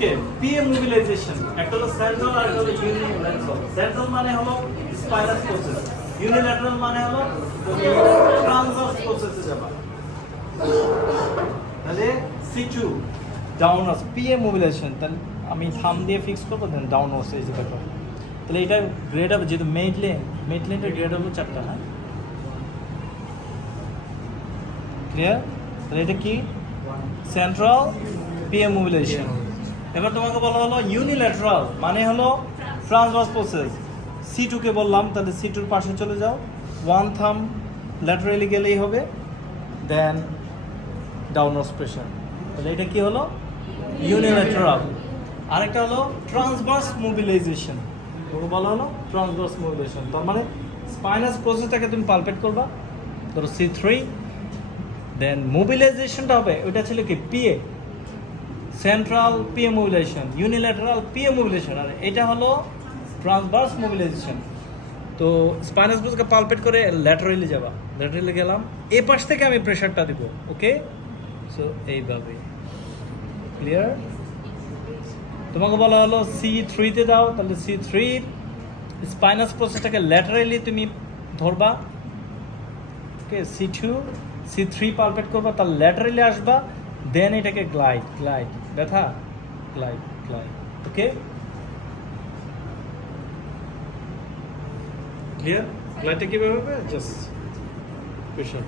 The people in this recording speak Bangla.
কে পিএ মোবিলাইজেশন, একটা হলো সেন্ট্রাল আর একটা হলো ইউনিল্যাটারাল। সেন্ট্রাল মানে হলো স্পাইনাস প্রসেস, ইউনিল্যাটারাল মানে হলো তুমি ট্রান্সভার্স প্রসেসে যাবা। তাহলে সিটু ডাউনওয়ার্স পিএ মোবিলাইজেশন, তাহলে আমি থাম দিয়ে ফিক্স করবো, দেন ডাউনওয়ার্স এই যে ব্যাপার। তাহলে এটা গ্রেড হবে যেহেতু মেডলেনের গ্রেড হলো 4টা, হ্যাঁ ক্লিয়ার? তাহলে এটা কি সেন্ট্রাল পিএম মোবিলাইজেশন। এবার তোমাকে বলা হলো ইউনিল্যাটারাল মানে হলো ট্রান্সভার্স প্রসেস। C2 কে বললাম, তাহলে C2 এর পাশে চলে যাও, ওয়ান থাম ল্যাটারালি গেলেই হবে, দেন ডাউনওয়ার্স প্রেশার। তাহলে এটা কি হলো ইউনিল্যাটারাল। আরেকটা হলো ট্রান্সভার্স মোবিলাইজেশন, তোকে বলা হলো ট্রান্সভার্স মোবিলাইজেশন। তার মানে স্পাইনাস প্রসেসটাকে তুমি পালপেট করবা, ধরো C3, দেন মোবিলাইজেশনটা হবে ওইটা ছিল কি PA, central PA mobilization, unilateral PA mobilization, আর এটা হলো ট্রান্সভার্স মোবিলাইজেশন। তো স্পাইনাস প্রসেসকে পালপেট করে ল্যাটারালি যাবা, ল্যাটারালি গেলাম, এ পাশ থেকে আমি প্রেশারটা দিব, ওকে? সো এইভাবে ক্লিয়ার? তোমাকে বলা হলো C3-তে দাও, তাহলে C3-র স্পাইনাস প্রসেসটাকে ল্যাটারালি তুমি ধরবা, ওকে? C3 পালপেট করবা, তার ল্যাটারালি আসবা, দেন এটাকে গ্লাইড ব্যথা গ্লাইড, ওকে? ক্লিয়ার? গ্লাইডটা কীভাবে হবে? Just pressure